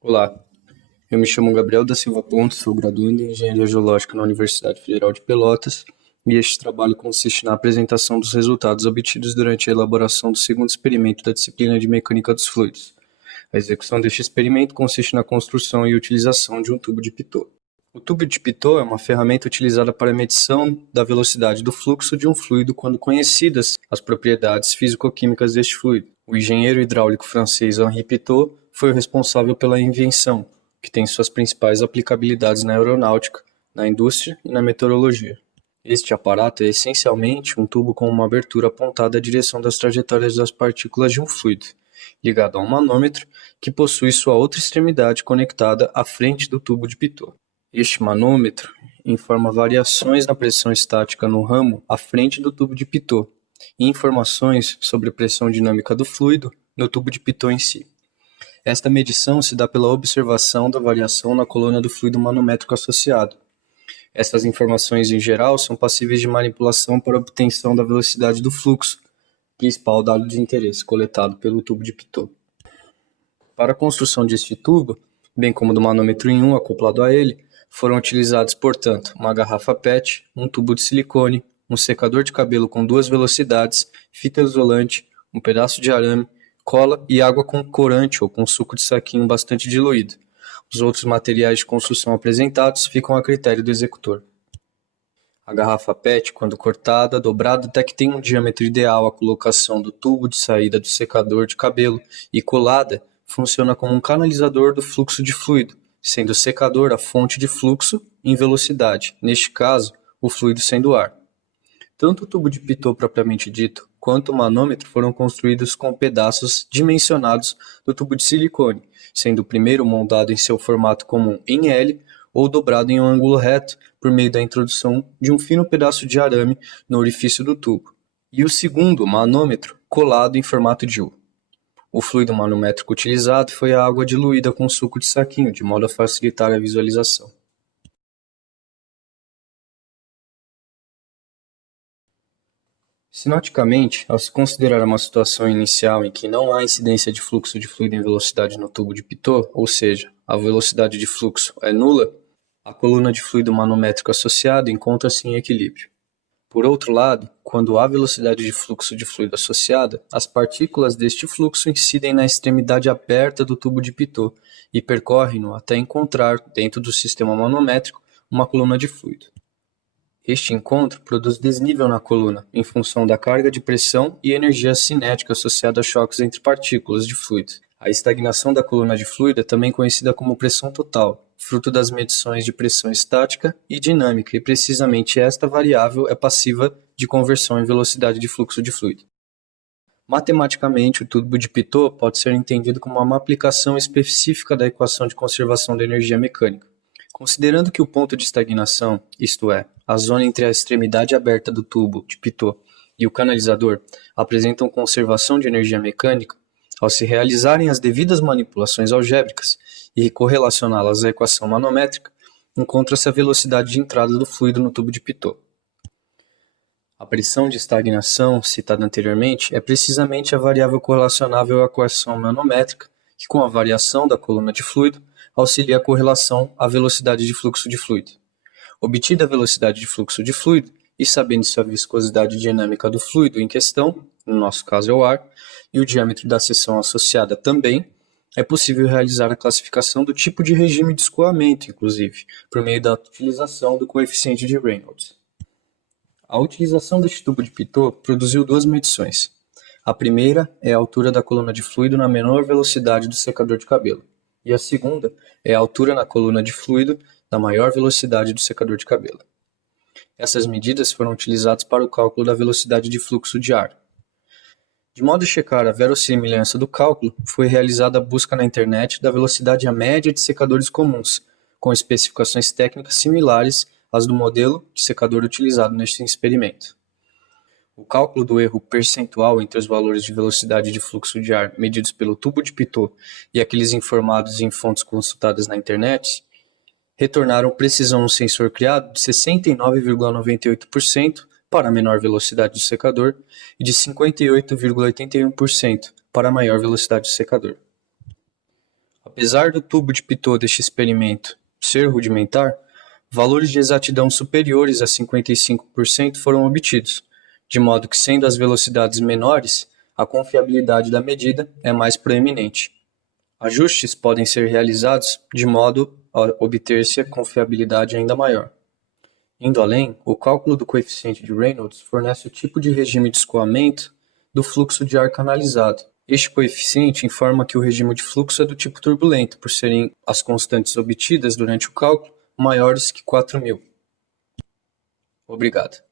Olá, eu me chamo Gabriel da Silva Pontes, sou graduando em Engenharia Geológica na Universidade Federal de Pelotas e este trabalho consiste na apresentação dos resultados obtidos durante a elaboração do segundo experimento da disciplina de Mecânica dos Fluidos. A execução deste experimento consiste na construção e utilização de um tubo de Pitot. O tubo de Pitot é uma ferramenta utilizada para a medição da velocidade do fluxo de um fluido quando conhecidas as propriedades físico-químicas deste fluido. O engenheiro hidráulico francês Henri Pitot foi o responsável pela invenção, que tem suas principais aplicabilidades na aeronáutica, na indústria e na meteorologia. Este aparato é essencialmente um tubo com uma abertura apontada à direção das trajetórias das partículas de um fluido, ligado a um manômetro que possui sua outra extremidade conectada à frente do tubo de Pitot. Este manômetro informa variações na pressão estática no ramo à frente do tubo de Pitot e informações sobre a pressão dinâmica do fluido no tubo de Pitot em si. Esta medição se dá pela observação da variação na coluna do fluido manométrico associado. Essas informações, em geral, são passíveis de manipulação para obtenção da velocidade do fluxo, principal dado de interesse coletado pelo tubo de Pitot. Para a construção deste tubo, bem como do manômetro em 1 acoplado a ele, foram utilizados, portanto, uma garrafa PET, um tubo de silicone, um secador de cabelo com 2 velocidades, fita isolante, um pedaço de arame, cola e água com corante ou com suco de saquinho bastante diluído. Os outros materiais de construção apresentados ficam a critério do executor. A garrafa PET, quando cortada, dobrada até que tenha um diâmetro ideal à colocação do tubo de saída do secador de cabelo e colada, funciona como um canalizador do fluxo de fluido, sendo o secador a fonte de fluxo em velocidade, neste caso, o fluido sendo o ar. Tanto o tubo de Pitot propriamente dito, quanto o manômetro foram construídos com pedaços dimensionados do tubo de silicone, sendo o primeiro moldado em seu formato comum em L ou dobrado em um ângulo reto por meio da introdução de um fino pedaço de arame no orifício do tubo, e o segundo, manômetro, colado em formato de U. O fluido manométrico utilizado foi a água diluída com suco de saquinho, de modo a facilitar a visualização. Sinoticamente, ao se considerar uma situação inicial em que não há incidência de fluxo de fluido em velocidade no tubo de Pitot, ou seja, a velocidade de fluxo é nula, a coluna de fluido manométrico associado encontra-se em equilíbrio. Por outro lado, quando há velocidade de fluxo de fluido associada, as partículas deste fluxo incidem na extremidade aberta do tubo de Pitot e percorrem-no até encontrar, dentro do sistema manométrico, uma coluna de fluido. Este encontro produz desnível na coluna, em função da carga de pressão e energia cinética associada a choques entre partículas de fluido. A estagnação da coluna de fluido é também conhecida como pressão total, fruto das medições de pressão estática e dinâmica, e precisamente esta variável é passiva de conversão em velocidade de fluxo de fluido. Matematicamente, o tubo de Pitot pode ser entendido como uma aplicação específica da equação de conservação da energia mecânica. Considerando que o ponto de estagnação, isto é, a zona entre a extremidade aberta do tubo de Pitot e o canalizador, apresentam conservação de energia mecânica, ao se realizarem as devidas manipulações algébricas e correlacioná-las à equação manométrica, encontra-se a velocidade de entrada do fluido no tubo de Pitot. A pressão de estagnação, citada anteriormente, é precisamente a variável correlacionável à equação manométrica, que com a variação da coluna de fluido, auxilia a correlação à velocidade de fluxo de fluido. Obtida a velocidade de fluxo de fluido, e sabendo-se a viscosidade dinâmica do fluido em questão, no nosso caso é o ar, e o diâmetro da seção associada também, é possível realizar a classificação do tipo de regime de escoamento, inclusive, por meio da utilização do coeficiente de Reynolds. A utilização deste tubo de Pitot produziu 2 medições. A primeira é a altura da coluna de fluido na menor velocidade do secador de cabelo, e a segunda é a altura na coluna de fluido da maior velocidade do secador de cabelo. Essas medidas foram utilizadas para o cálculo da velocidade de fluxo de ar. De modo a checar a verossimilhança do cálculo, foi realizada a busca na internet da velocidade média de secadores comuns, com especificações técnicas similares às do modelo de secador utilizado neste experimento. O cálculo do erro percentual entre os valores de velocidade de fluxo de ar medidos pelo tubo de Pitot e aqueles informados em fontes consultadas na internet retornaram precisão no sensor criado de 69,98% para a menor velocidade do secador e de 58,81% para a maior velocidade do secador. Apesar do tubo de Pitot deste experimento ser rudimentar, valores de exatidão superiores a 55% foram obtidos, de modo que, sendo as velocidades menores, a confiabilidade da medida é mais proeminente. Ajustes podem ser realizados de modo a obter-se a confiabilidade ainda maior. Indo além, o cálculo do coeficiente de Reynolds fornece o tipo de regime de escoamento do fluxo de ar canalizado. Este coeficiente informa que o regime de fluxo é do tipo turbulento, por serem as constantes obtidas durante o cálculo maiores que 4.000. Obrigado.